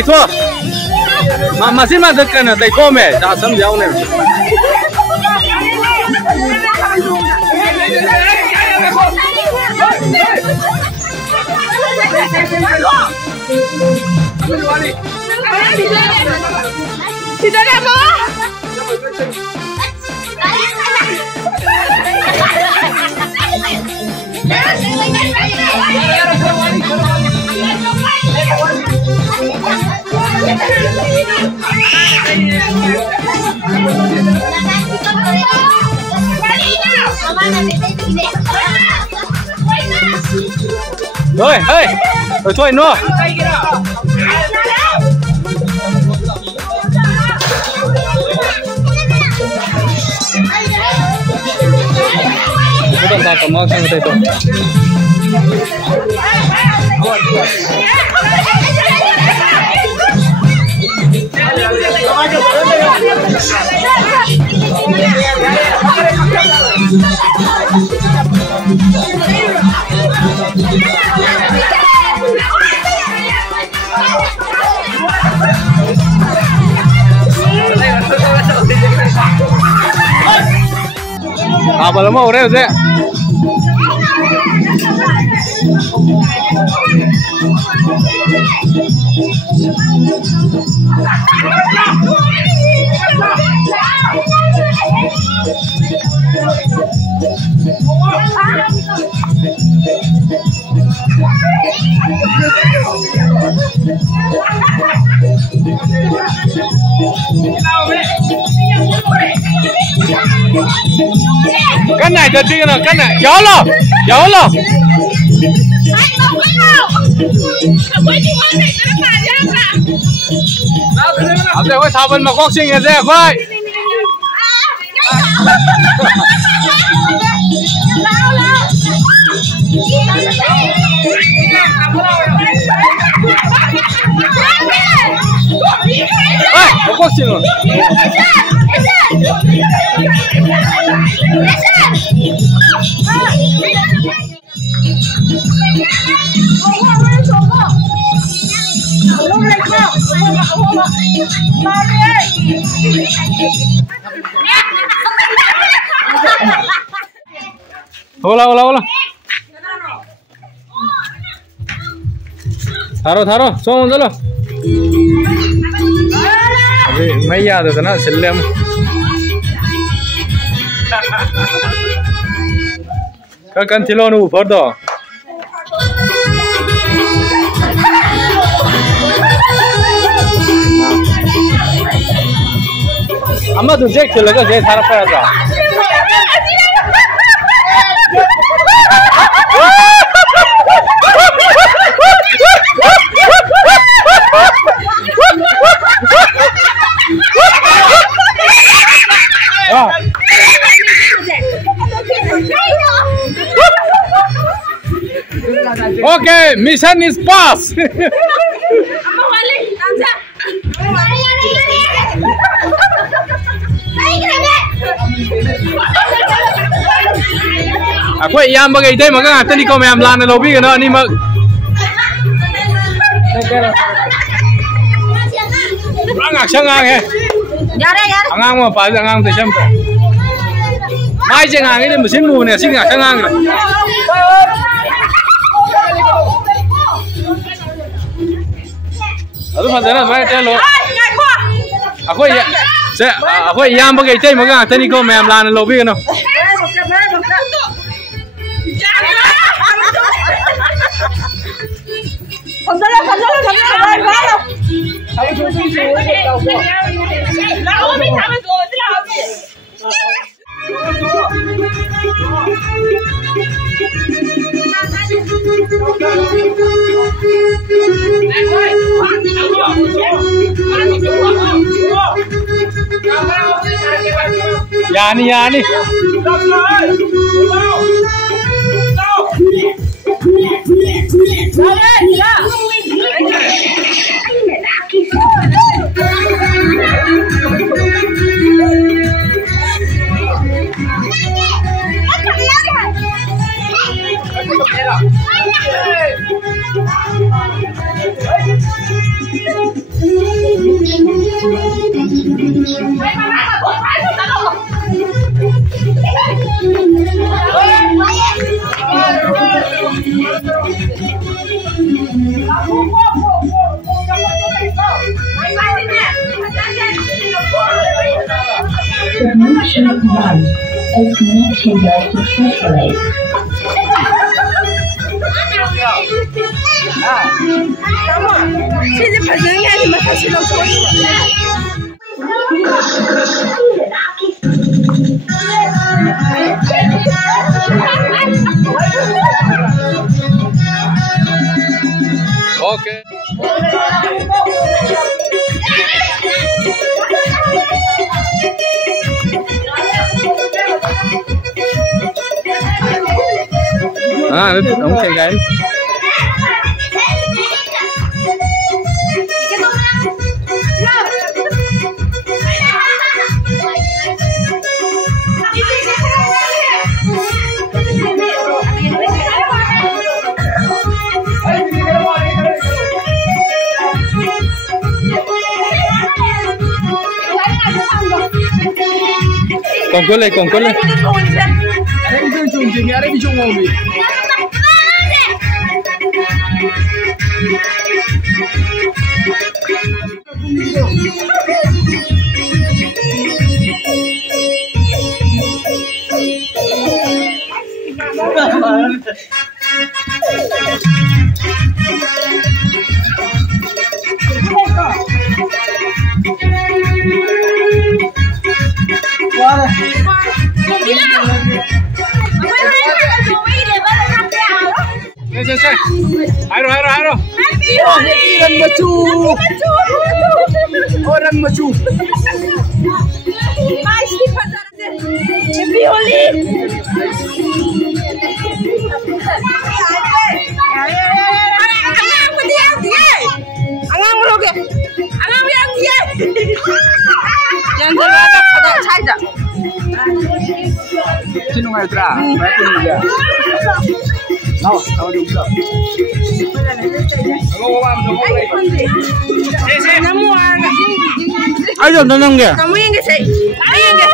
tay thua mà xin mà thật cái này tay thua mẹ đã sắm giáo này tidak ada apa. Rồi, hey, rồi thôi nữa. Kita tak mau sang itu. Apa lo mau udah sih? Cái này thật chứ nào, cái này gió lo. Học đây có thảo bên mà con sinh ra vậy. Ê, có sinh rồi. Olah. Taruh, sono dulu. Abi, Maya ada sana selam. Kan tilonu upar do. Amma tu cek chalaga je thara pa ra. Okay, mission is passed. Aku yang bagai ide maka tadi kau memang lanna lobby kan ni mak. Angak sangang he. Angang mau pas angang tu siapa? Mai jangan ini mesin mu ni sing sangang. Aduh fajana mai telo. Aku yang bagai ide maka tadi kau memang lanna lobby kan. Yani. Okay. Okay guys. Con quelle. Haro. Orang macu. Happy Holi. Yang terbaik pada saya. Sino nga itra? Bakit niya? Tahu juga. Ayo nonong dia. Kamu yang ke saya? Ayo yang ke?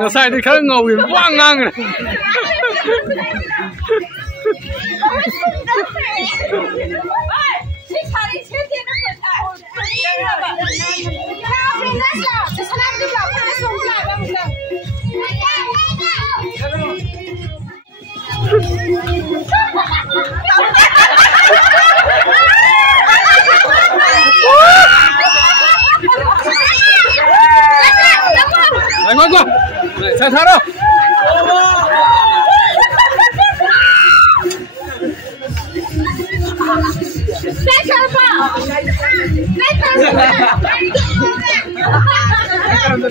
Nó sai thì khá ngầu thì quá ngang rồi. Ngồi qua. Sao thả đâu?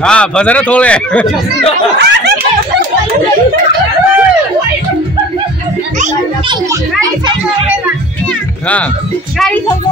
Ah, fajana thole. हाँ गाड़ी थोको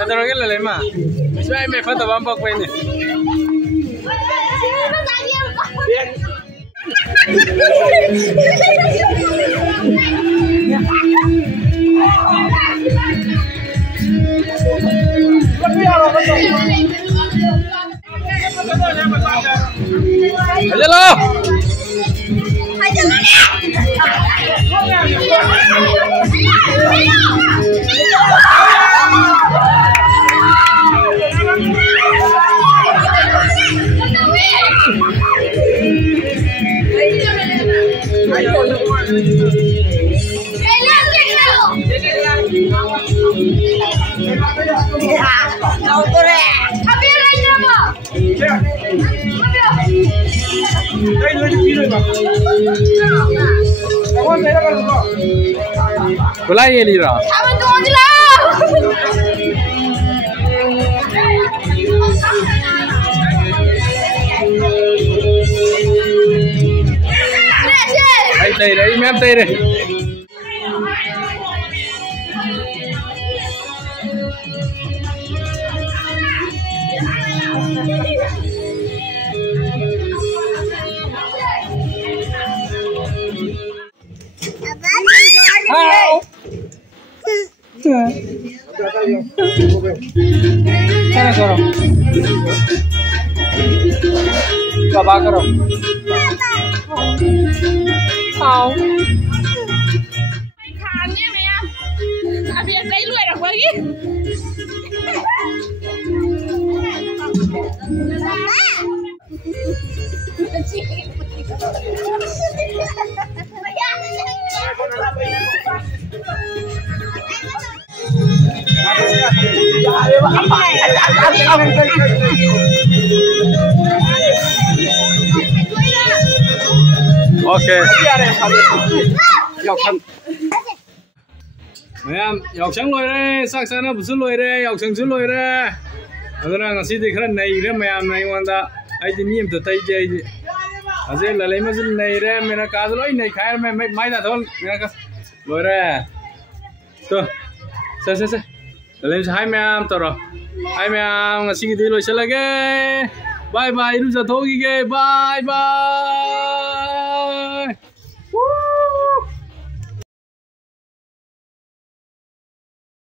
Kadang orang lelai mah, sebab ini foto bampak ini. Aja lo. Kulai ye lira. Abang tunggu je lah. Đây đấy, mép đây đây. Sana karo. Chaba karo. Không. Khàn nha mày à. À bây giờ lấy luôn được với cái. Ok. Mẹ học sáng lôi đây, sắc sáng nó bứt lôi đây, học sáng lôi đây. Ở đây là xí thì khăn này đấy mẹ này ngoan ta, ai thì miếng từ tay chơi, ở đây là lấy mấy cái này đây, mẹ nó cá lôi này khai mẹ mấy là thôi, mẹ nó lôi đây, tuh, se, lấy hai mẹ tao rồi, hai mẹ ngasih gitu lôi sẽ lagi, bye bye, itu jatuh gigi, bye bye.